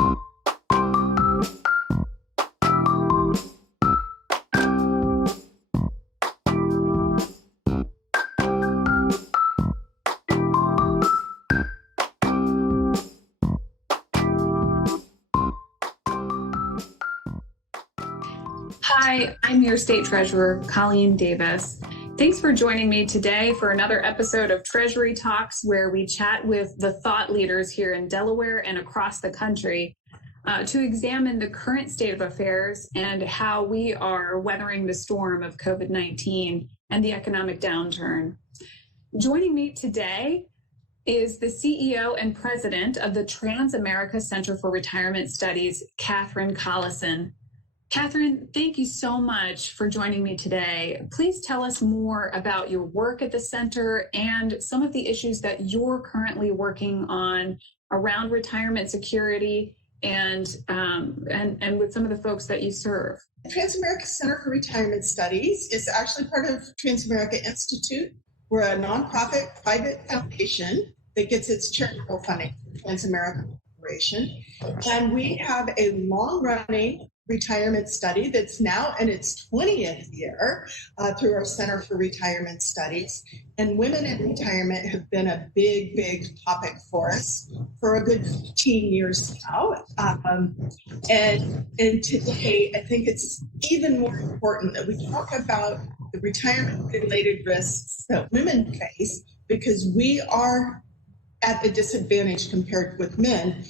Hi, I'm your State Treasurer, Colleen Davis. Thanks for joining me today for another episode of Treasury Talks, where we chat with the thought leaders here in Delaware and across the country to examine the current state of affairs and how we are weathering the storm of COVID-19 and the economic downturn. Joining me today is the CEO and president of the Transamerica Center for Retirement Studies, Catherine Collison. Catherine, thank you so much for joining me today. Please tell us more about your work at the center and some of the issues that you're currently working on around retirement security and with some of the folks that you serve. The Transamerica Center for Retirement Studies is actually part of Transamerica Institute. We're a nonprofit private foundation that gets its charitable funding from Transamerica Corporation. And we have a long-running retirement study that's now in its 20th year through our Center for Retirement Studies. And women in retirement have been a big, big topic for us for a good 15 years now. And today, I think it's even more important that we talk about the retirement-related risks that women face, because we are at a disadvantage compared with men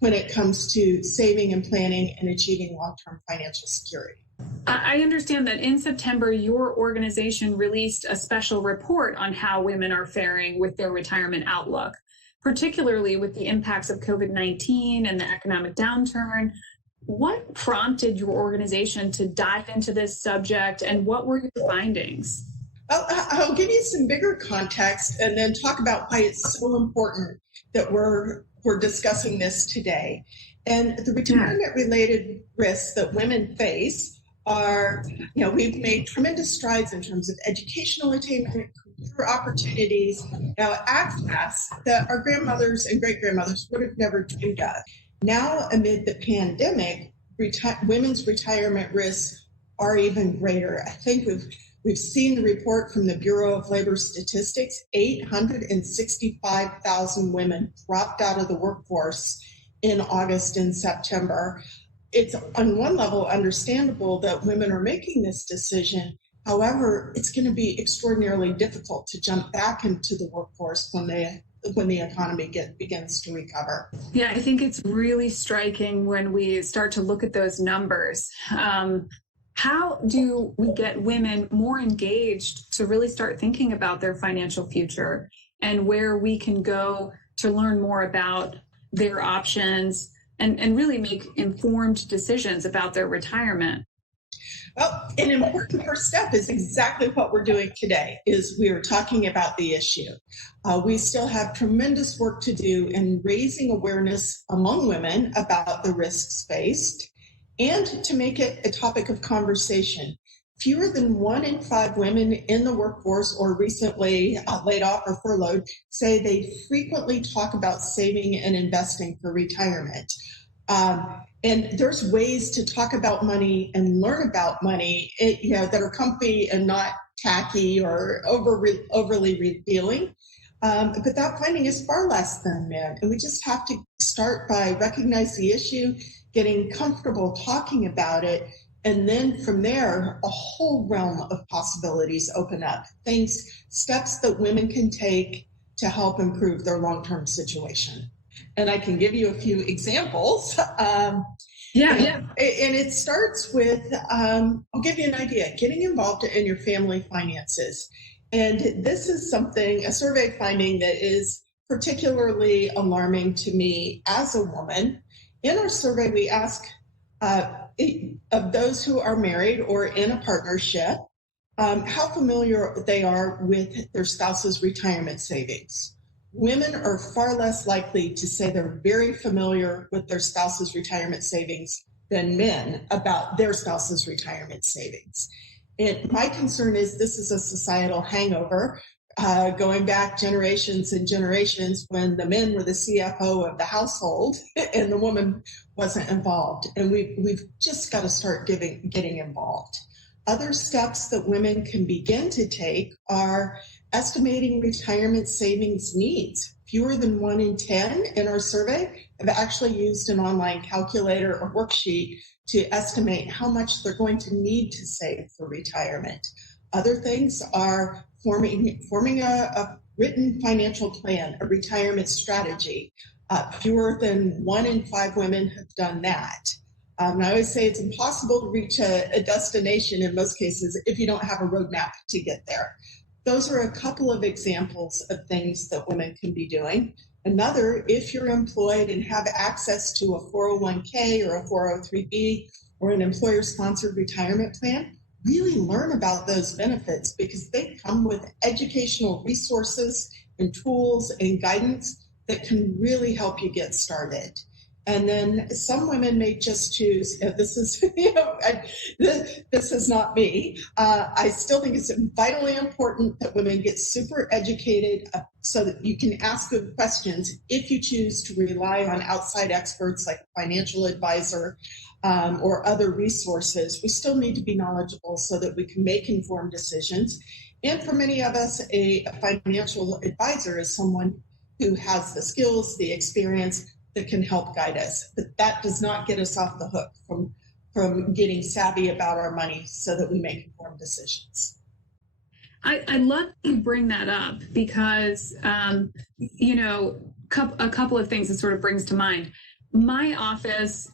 when it comes to saving and planning and achieving long-term financial security. I understand that in September, your organization released a special report on how women are faring with their retirement outlook, particularly with the impacts of COVID-19 and the economic downturn. What prompted your organization to dive into this subject, and what were your findings? Well, I'll give you some bigger context and then talk about why it's so important that we're discussing this today. And the retirement-related risks that women face are, we've made tremendous strides in terms of educational attainment, career opportunities, access that our grandmothers and great-grandmothers would have never dreamed of. Now, amid the pandemic, women's retirement risks are even greater. I think we've seen the report from the Bureau of Labor Statistics. 865,000 women dropped out of the workforce in August and September. It's on one level understandable that women are making this decision. However, it's going to be extraordinarily difficult to jump back into the workforce when the economy begins to recover. Yeah, I think it's really striking when we start to look at those numbers. How do we get women more engaged to really start thinking about their financial future and where we can go to learn more about their options and really make informed decisions about their retirement? Well, an important first step is exactly what we're doing today, is we are talking about the issue. We still have tremendous work to do in raising awareness among women about the risks faced, and to make it a topic of conversation. Fewer than 1 in 5 women in the workforce or recently laid off or furloughed say they frequently talk about saving and investing for retirement. And there's ways to talk about money and learn about money, that are comfy and not tacky or overly revealing. But that finding is far less than men. And we just have to start by recognizing the issue, getting comfortable talking about it, and then from there, a whole realm of possibilities open up. Steps that women can take to help improve their long-term situation. And I can give you a few examples. And it starts with, I'll give you an idea, getting involved in your family finances. And this is a survey finding that is particularly alarming to me as a woman. In our survey, we ask of those who are married or in a partnership, how familiar they are with their spouse's retirement savings. Women are far less likely to say they're very familiar with their spouse's retirement savings than men about their spouse's retirement savings. And my concern is this is a societal hangover going back generations and generations when the men were the CFO of the household and the woman wasn't involved. And we've just got to start getting involved. Other steps that women can begin to take are estimating retirement savings needs. Fewer than 1 in 10 in our survey have actually used an online calculator or worksheet to estimate how much they're going to need to save for retirement. Other things are forming a written financial plan, a retirement strategy. Fewer than 1 in 5 women have done that. And I always say it's impossible to reach a destination in most cases if you don't have a roadmap to get there. Those are a couple of examples of things that women can be doing. Another, if you're employed and have access to a 401k or a 403b or an employer-sponsored retirement plan, really learn about those benefits because they come with educational resources and tools and guidance that can really help you get started. And then some women may just choose, this is, this is not me. I still think it's vitally important that women get super educated so that you can ask good questions if you choose to rely on outside experts like a financial advisor or other resources. We still need to be knowledgeable so that we can make informed decisions. And for many of us, a financial advisor is someone who has the skills, the experience, that can help guide us. But that does not get us off the hook from getting savvy about our money so that we make informed decisions. I love you bring that up because, a couple of things that sort of brings to mind. My office,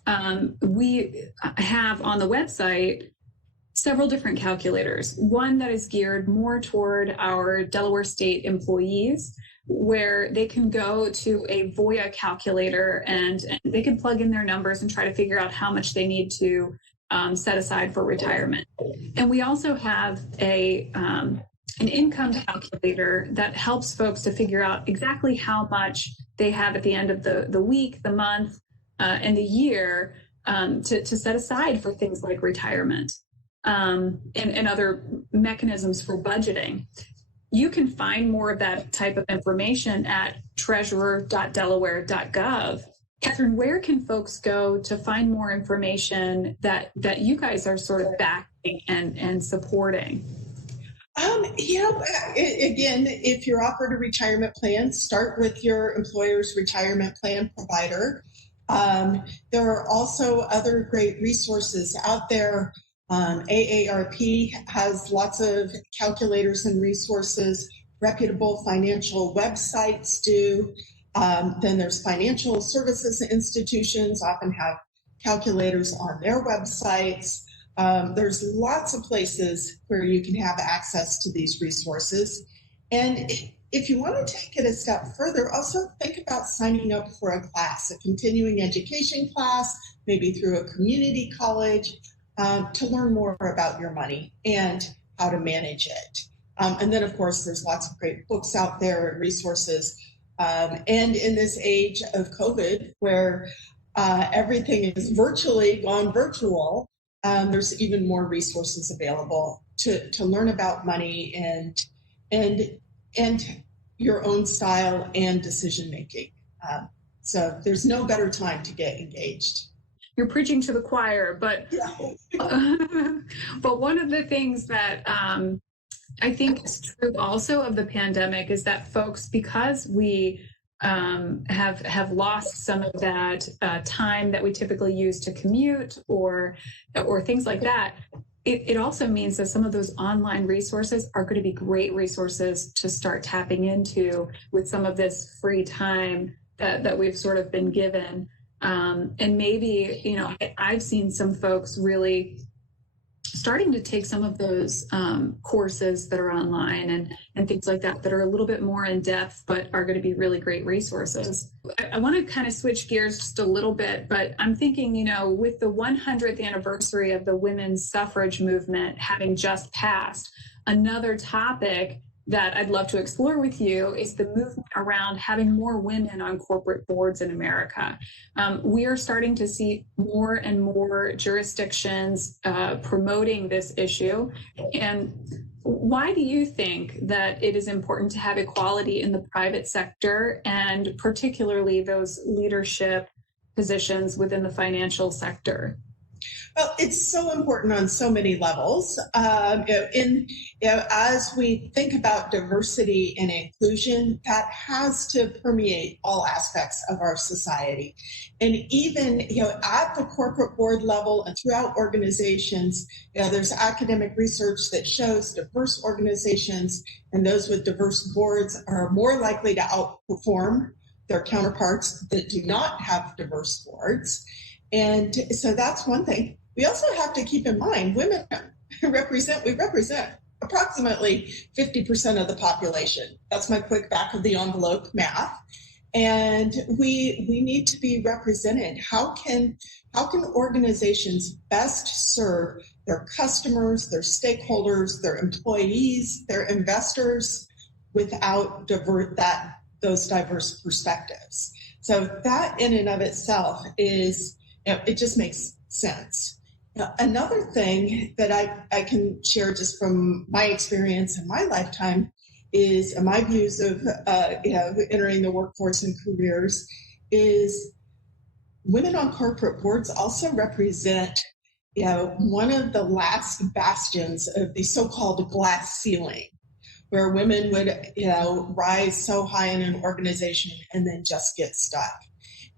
we have on the website several different calculators. One that is geared more toward our Delaware State employees, where they can go to a Voya calculator and they can plug in their numbers and try to figure out how much they need to set aside for retirement. And we also have an income calculator that helps folks to figure out exactly how much they have at the end of the week, the month, and the year to set aside for things like retirement and other mechanisms for budgeting. You can find more of that type of information at treasurer.delaware.gov. Catherine, where can folks go to find more information that you guys are sort of backing and supporting? Again, if you're offered a retirement plan, start with your employer's retirement plan provider. There are also other great resources out there. AARP has lots of calculators and resources. Reputable financial websites do. Then there's financial services institutions often have calculators on their websites. There's lots of places where you can have access to these resources. And if you want to take it a step further, also think about signing up for a class, a continuing education class, maybe through a community college, to learn more about your money and how to manage it. And then, of course, there's lots of great books out there and resources. And in this age of COVID, where everything is virtually gone virtual, there's even more resources available to learn about money and your own style and decision making. So there's no better time to get engaged. You're preaching to the choir, but but one of the things that I think is true also of the pandemic is that folks, because we have lost some of that time that we typically use to commute or things like that, it also means that some of those online resources are going to be great resources to start tapping into with some of this free time that we've sort of been given. And maybe, I've seen some folks really starting to take some of those courses that are online and things like that are a little bit more in depth, but are going to be really great resources. I want to kind of switch gears just a little bit, but I'm thinking, with the 100th anniversary of the women's suffrage movement having just passed, another topic that I'd love to explore with you is the movement around having more women on corporate boards in America. We are starting to see more and more jurisdictions promoting this issue. And Why do you think that it is important to have equality in the private sector, and particularly those leadership positions within the financial sector? Well, it's so important on so many levels. As we think about diversity and inclusion, that has to permeate all aspects of our society. And even at the corporate board level and throughout organizations, there's academic research that shows diverse organizations and those with diverse boards are more likely to outperform their counterparts that do not have diverse boards. And so that's one thing. We also have to keep in mind women represent approximately 50% of the population. That's my quick back of the envelope math. And we need to be represented. How can organizations best serve their customers, their stakeholders, their employees, their investors without those diverse perspectives? So that in and of itself is, it just makes sense. Another thing that I can share just from my experience in my lifetime is my views of entering the workforce and careers is women on corporate boards also represent one of the last bastions of the so-called glass ceiling, where women would rise so high in an organization and then just get stuck.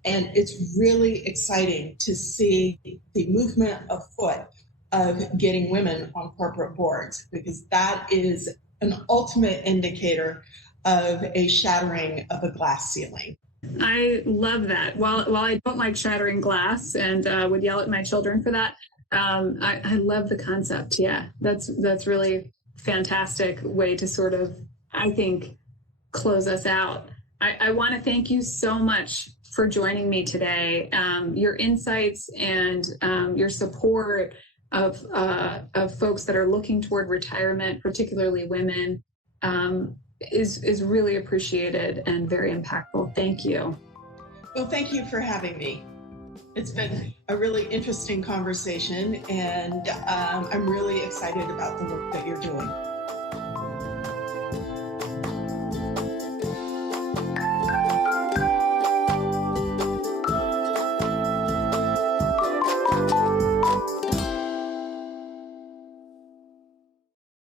And it's really exciting to see the movement afoot of getting women on corporate boards, because that is an ultimate indicator of a shattering of a glass ceiling. I love that. While I don't like shattering glass and would yell at my children for that, I love the concept. Yeah, that's really fantastic way to sort of, I think, close us out. I want to thank you so much for joining me today. Your insights and your support of folks that are looking toward retirement, particularly women, is really appreciated and very impactful. Thank you. Well, thank you for having me. It's been a really interesting conversation, and I'm really excited about the work that you're doing.